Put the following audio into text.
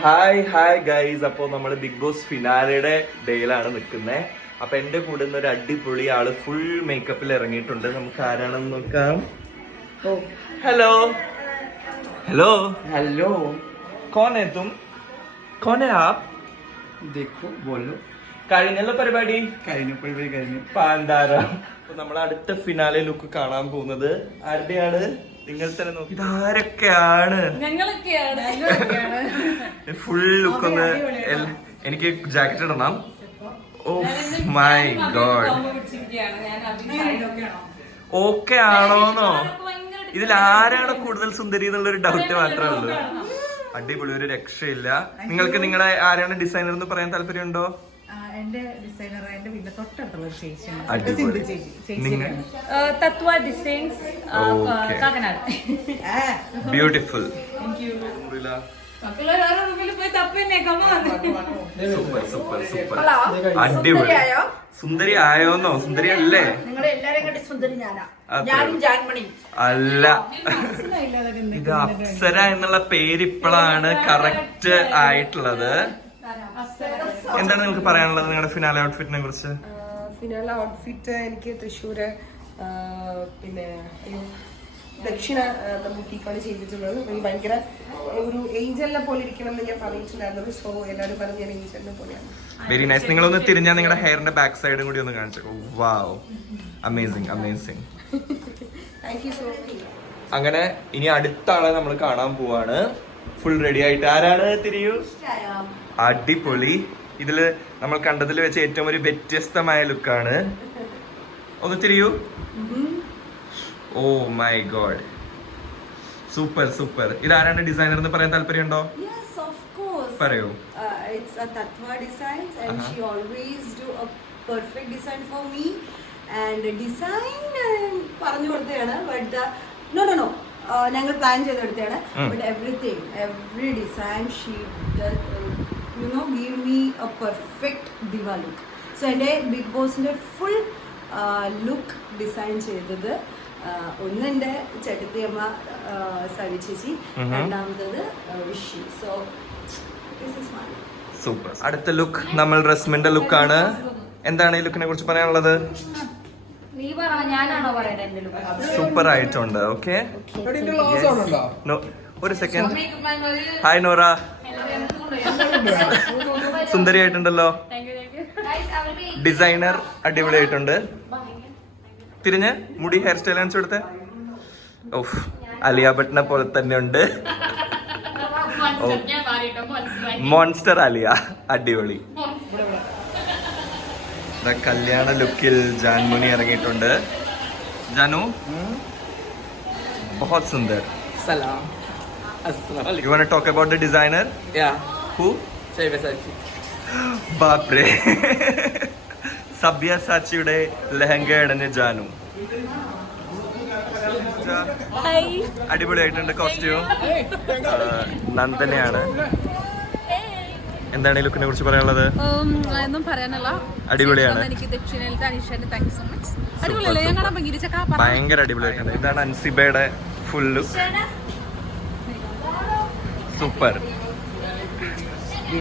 Hi hi guys അപ്പോൾ നമ്മൾ big boss ഫിനാലയുടെ ഡേയിലാണ് നിൽക്കുന്നത് അപ്പൊ എന്റെ കൂടെ നിന്ന് ഒരു അടിപൊളി ആള് ഫുൾ മേക്കപ്പിൽ ഇറങ്ങിയിട്ടുണ്ട് നമുക്ക് ആരാണെന്ന് നോക്കാം ഹലോ ഹലോ हेलो കോൺ ഹേ തും കോൺ ഹേ ആപ് देखो बोलो കഴിഞ്ഞല്ലോ പരിപാടി കഴിഞ്ഞപ്പോൾ പോയി കഴിഞ്ഞു പാന്താര അപ്പൊ നമ്മൾ അടുത്ത ഫിനാലെ ലുക്ക് കാണാൻ പോകുന്നത് ആരുടെയാണ് നിങ്ങൾ തന്നെ നോക്കി. ഇതാരൊക്കെയാണ്? ഫുൾ ലുക്ക് ഒന്ന് എനിക്ക് ജാക്കറ്റ് ഇടണം. ഓ മൈ ഗോഡ് ഓക്കെ ആണോന്നോ? ഇതിൽ ആരാണ് കൂടുതൽ സുന്ദരി എന്നുള്ള ഒരു ഡൗട്ട് മാത്രമേ ഉള്ളൂ. അടിപൊളി ഒരു രക്ഷയില്ല. നിങ്ങൾക്ക് നിങ്ങളെ ആരാണ് ഡിസൈനർ എന്ന് പറയാൻ താല്പര്യമുണ്ടോ? എന്റെ ഡിസൈനർ എന്റെ വീടിന്റെ തൊട്ടടുത്തുള്ള ഒരു ചേച്ചിയാണ് അടിപൊളി. സിന്ധു ചേച്ചി നിങ്ങൾ? ചേച്ചിയാണ് Tatva designs. Kakkanad. Beautiful super super super അടിപൊളി. സുന്ദരി ആയോന്നോ? സുന്ദരി അല്ലേ. അല്ല ഇത് അപ്സര എന്നുള്ള പേര് ഇപ്പോഴാണ് കറക്റ്റ് ആയിട്ടുള്ളത്. എന്താണ് നിങ്ങൾക്ക് പറയാനുള്ളത് നിങ്ങളുടെ ഫിനാലെ ഔട്ട്ഫിറ്റിനെ കുറിച്ച്? ഫിനാല ഔട്ട്ഫിറ്റ് എനിക്ക് തൃശ്ശൂര് പിന്നെ ദക്ഷിണ ബുട്ടീക്കാണ് ചെയ്തിട്ടുള്ളത്. എനിക്ക് ഭയങ്കര ഒരു ഏഞ്ചലിനെ പോലെ ഇരിക്കണം എന്ന് ഞാൻ പറഞ്ഞിട്ടുണ്ടായിരുന്നത്. സോ എല്ലാവരും പറഞ്ഞു ഞാൻ ഏഞ്ചലിനെ പോലെയാണ്. വെരി നൈസ് നിങ്ങൾ ഒന്ന് തിരിഞ്ഞാൽ നിങ്ങളുടെ ഹെയറിന്റെ ബാക്ക് സൈഡും കൂടി ഒന്ന് കാണിച്ചു wow amazing amazing thank you so much അങ്ങനെ ഇനി അടുത്ത ആളെ നമ്മൾ കാണാൻ പോവാണ്. ഫുൾ റെഡി ആയിട്ട്. ആരാണ് തിരിയൂ? അടിപൊളി. ഇതിൽ നമ്മൾ കണ്ടതിൽ വെച്ച് ഏറ്റവും ഒരു വ്യത്യസ്തമായ ലുക്കാണ്. ഒന്ന് തിരിയൂ. Oh my god super super ഇത് ആരാണ് ഡിസൈനർ എന്ന് പറയാൻ താല്പര്യമുണ്ടോ. പറയൂ. It's always do a perfect design for me. And design uh, പറഞ്ഞു കൊടുത്തതാണ് ബട്ട് നോ നോ നോ ഞങ്ങൾ പ്ലാൻ ചെയ്തെടുത്തതാണ്. But everything every design sheet you know give me a perfect diva look so എന്റെ big ബോസിന്റെ full look design ചെയ്തത് ഒന്ന് എന്റെ ചട്ടത്തിയമ്മ സവി ചേച്ചി. രണ്ടാമത്തത് വിഷി. സോ സൂപ്പർ അടുത്ത ലുക്ക് നമ്മൾ റസ്മിന്റെ ലുക്കാണ് എന്താണ് ഈ ലുക്കിനെ കുറിച്ച് പറയാനുള്ളത്? നീ ഞാനാണോ സൂപ്പർ ആയിട്ടുണ്ട് ഓക്കെ ഒരു സെക്കൻഡ് ഹായ് നോറ സുന്ദരി ആയിട്ടുണ്ടല്ലോ ഡിസൈനർ അടിപൊളിയായിട്ടുണ്ട്. തിരിഞ്ഞ് മുടി ഹെയർ സ്റ്റൈൽ കാണിച്ചു കൊടുത്തേ. ഓഫ് അലിയ ഭട്ടിനെ പോലെ തന്നെ ഉണ്ട്. മോൺസ്റ്റർ അലിയ അടിപൊളി. കല്യാണ ലുക്കിൽ ജാൻമുനി ഇറങ്ങിയിട്ടുണ്ട്. ജാനു? ബഹുത് Sundar. You want talk about the designer yeah. Who Sabyasachi ബാപ്രേ. Lehenga ഇടഞ്ഞ ജാനു. അടിപൊളിയായിട്ടുണ്ട് കോസ്റ്റ്യൂം നന്ദനയാണ്. എന്താണ് ഈ ലുക്കിനെ കുറിച്ച് പറയാനുള്ളത്? ഒന്നും പറയാനല്ല. അടിപൊളിയാണ്. എനിക്ക് ദക്ഷിണയിലത്തെ അനീഷാന് താങ്ക് സോ മച്ച് അടിപൊളിയല്ലേ? ഞാൻ കാണാൻ ഭയങ്കര അടിപൊളിയായിട്ടുണ്ട്. ഇതാണ് അൻസിബയുടെ ഫുൾ ലുക്ക് സൂപ്പർ